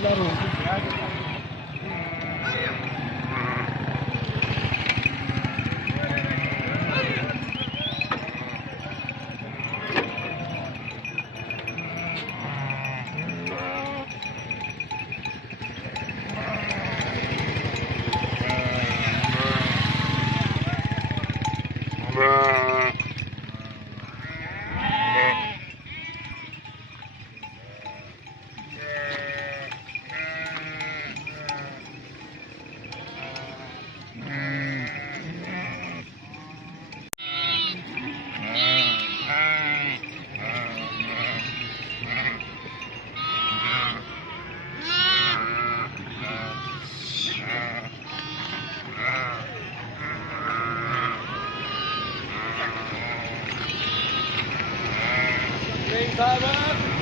garoto. King Simon.